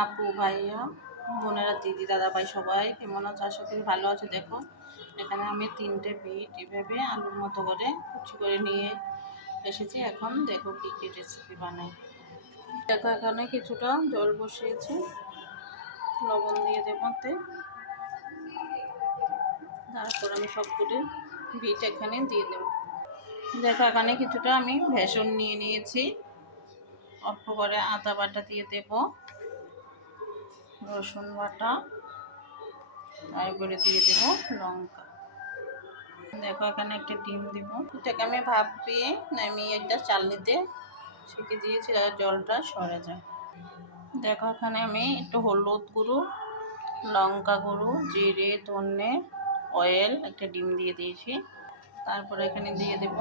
আপু, ভাইয়া, বোনেরা, দিদি, দাদা ভাই সবাই কেমন আছে? আশা করি ভালো আছে। দেখো, এখানে আমি তিনটে বিট এভাবে আলুর মতো করে কুচি করে নিয়ে এসেছি। এখন দেখো কী কী রেসিপি বানাই। দেখো, এখানে কিছুটা জল বসিয়েছি। লবণ দিয়ে দেবো তারপর আমি সবগুলি বিট এখানে দিয়ে দেবো। দেখো, এখানে কিছুটা আমি ভেসন নিয়ে নিয়েছি। অল্প করে আদা বাটা দিয়ে দেব। রসুন বাটা তারপরে দিয়ে দেব লঙ্কা। দেখো, এখানে একটা ডিম দিব। এটাকে আমি ভাপিয়ে নামিয়ে একটা চালনিতে ছেঁকে দিয়েছি আর জলটা সরে যায়। দেখো, এখানে আমি একটু হলুদ গুঁড়ো, লঙ্কা গুঁড়ো, জিরে, ধনে, অয়েল একটা ডিম দিয়ে দিয়েছি। তারপরে এখানে দিয়ে দেব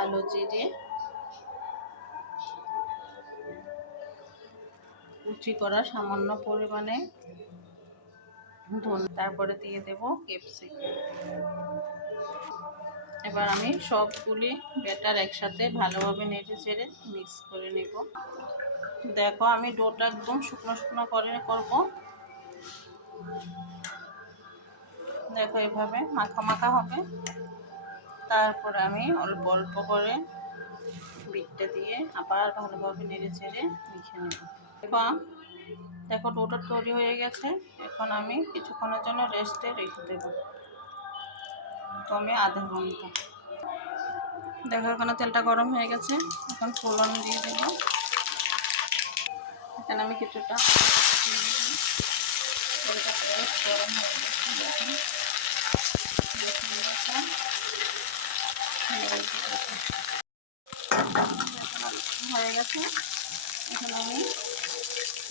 আলু জিরে। কুচি করা সামান্য পরিমাণে ধনে তারপরে দিয়ে দেব ক্যাপসিকাম। এবার আমি সবগুলি ব্যাটার একসাথে ভালোভাবে নেড়ে চেড়ে মিক্স করে নেব। দেখো, আমি ডোটা একদম শুকনো শুকনো করে করব। দেখো, এভাবে মাখা মাখা হবে। তারপরে আমি অল্প অল্প করে বিটটা দিয়ে আবার ভালোভাবে নেড়ে চেড়ে মিখে নেব। দেখো দেখো ডোটা তৈরি হয়ে গেছে। এখন আমি কিছুক্ষণের জন্য রেস্টে রেখে দেব। আমি আধা ঘণ্টা। দেখো এখানে তেলটা গরম হয়ে গেছে। এখন ফোড়ন দিয়ে দেব। এখানে আমি কিছুটা গরম হয়ে গেছে। হয়ে গেছে। এখন আমি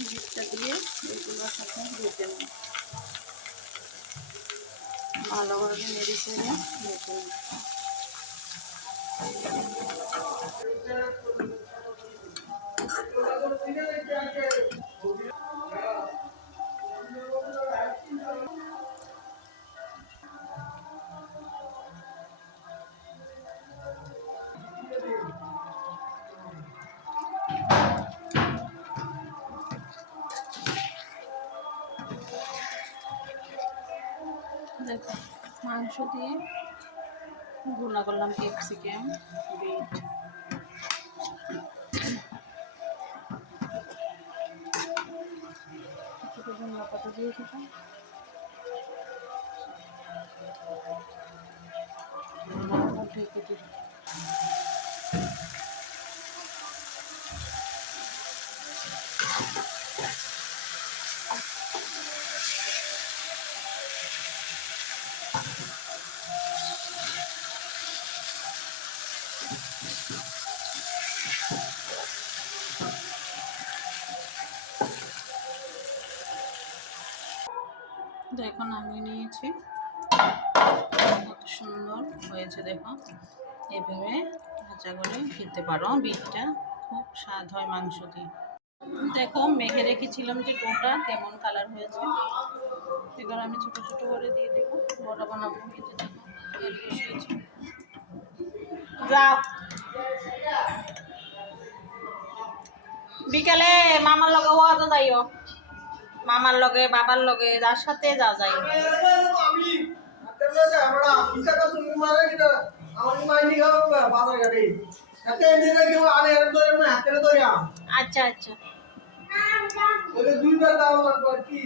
বিটটা দিয়ে এগুলোর সাথে ভেজে নিই ভালোভাবে নেড়ে চেড়ে ভেজে নেব। দেখো মাংস দিয়ে গুণা করলাম ক্যাপসিকাম বিট। ছোটো ধনিয়া পাতা দিয়ে দিলাম। ঢেকে দেখো নামিয়ে নিয়েছি। কত সুন্দর হয়েছে দেখো। এভাবে ভাজা করে খেতে পারো। বিটটা খুব স্বাদ হয় মাংস দিয়ে দেখো মেঘে রেখেছিলাম যে টোটা কেমন কালার হয়েছে। এবার আমি ছোট ছোট করে দিয়ে দেবো। বড় বানাবো যাও। বিকালে মামার লগে ওয়াজও যাইও। মামার লগে বাবার লগে যার সাথে যা যাই আচ্ছা আচ্ছা। দুইবার দাও লাগবে কি?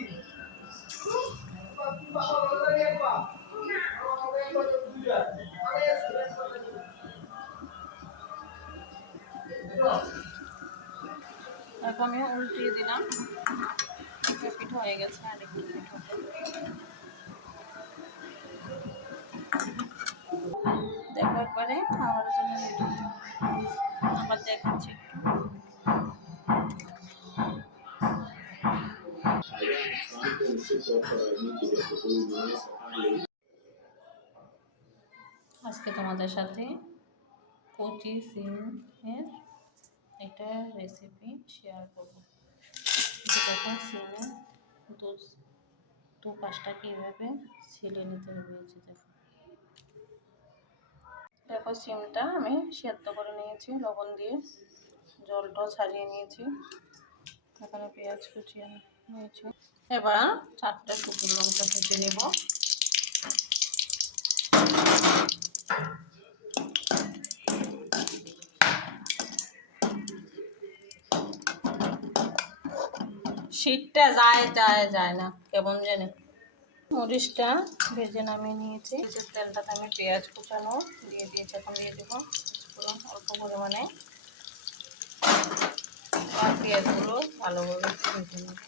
একবারে খাওয়ার জন্য ready। আবার দেখাচ্ছি আজকে তোমাদের সাথে কচি সিমের একটা রেসিপি শেয়ার করব। দেখো সিমে দু দু পাঁচটা কীভাবে ছিলে নিতে হবে দেখো দেখো সিমটা আমি সেদ্ধ করে নিয়েছি, লবণ দিয়ে জলটাও ছাড়িয়ে নিয়েছি। এখানে পেঁয়াজ কুচিয়ে নিয়েছি। এবার চারটে শুকনো লঙ্কা ভেজে নেব। শীতটা যায় যায় যায় না, কেমন জানে। মরিচটা ভেজে নামিয়ে নিয়েছি। তেলটাতে আমি পেঁয়াজ কুচানো দিয়ে দিয়েছি, এখন দিয়ে দেবো অল্প পরিমাণে। আর পেঁয়াজগুলো ভালোভাবে ভেজে নেব।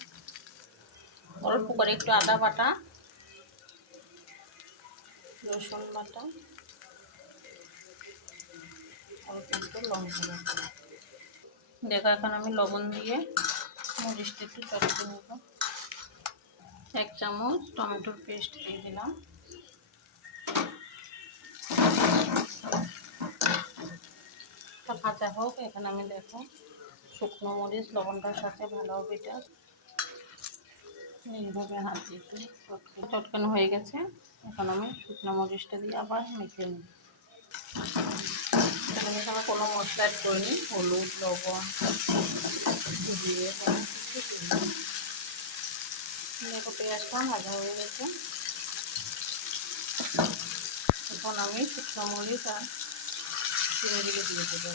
অল্প করে একটু আদা বাটা, রসুন বাটা, অল্প একটু লঙ্কা বাটা। দেখো, এখন আমি লবণ দিয়ে মরিচটা একটু চটকে নেব। এক চামচ টমেটোর পেস্ট দিয়ে দিলাম। ভাজা হোক, এখানে আমি দেখো শুকনো মরিচ, লবণটার সাথে ভালোভাবে এটা এইভাবে হাত চটকে- চটকানো হয়ে গেছে। এখন আমি শুকনো মরিচটা দিয়ে আবার মেখে নিই। আমার কোনো মশলা অ্যাড করিনি। হলুদ, লবণ দিয়ে। দেখো পেঁয়াজটা ভাজা হয়ে গেছে। এখন আমি শুকনো মরিচ আর চিড়ে দিকে দিয়ে দেবো।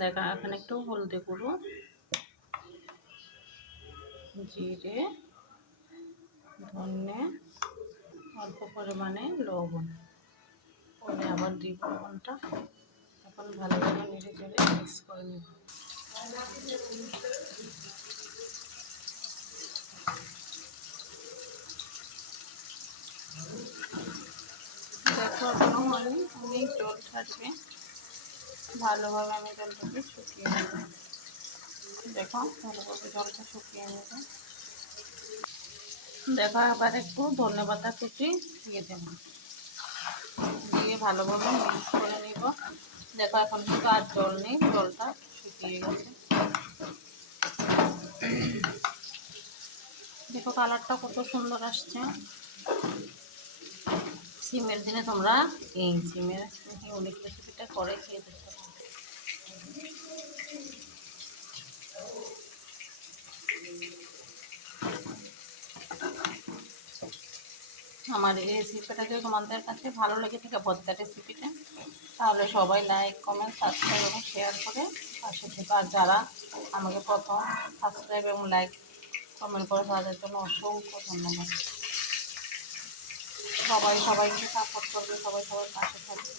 দেখা, এখানে একটু হলদে গুঁড়ো জিরে, ধনে, অল্প পরিমাণে লবণ। পরে আবার দিব লবণটা এখন ভালোভাবে নেড়ে চেড়ে মিক্স করে নেব। জল ভালোভাবে আমি জলটাকে শুকিয়ে নেব। দেখো, ভালোভাবে জলটা শুকিয়ে নেব। দেখো আবার একটু ধনে পাতা কুচি দিয়ে দেব। দিয়ে ভালোভাবে মিক্স করে নিব। দেখো, এখন কিন্তু আর জল নেই, জলটা দেখো কালারটা কত সুন্দর আসছে। সিমের দিনে তোমরা এই সিমের অনেক রেসিপিটা করে খেয়ে আমার এই রেসিপিটা যদি তোমাদের কাছে ভালো লেগে থাকে ভর্তা রেসিপিটা তাহলে সবাই লাইক কমেন্ট সাবস্ক্রাইব এবং শেয়ার করে পাশে থেকে আর যারা আমাকে প্রথম সাবস্ক্রাইব এবং লাইক কমেন্ট করে, তাদের জন্য অসংখ্য ধন্যবাদ। সবাই সবাইকে সাপোর্ট করবে, সবাই সবার পাশে থাকবে।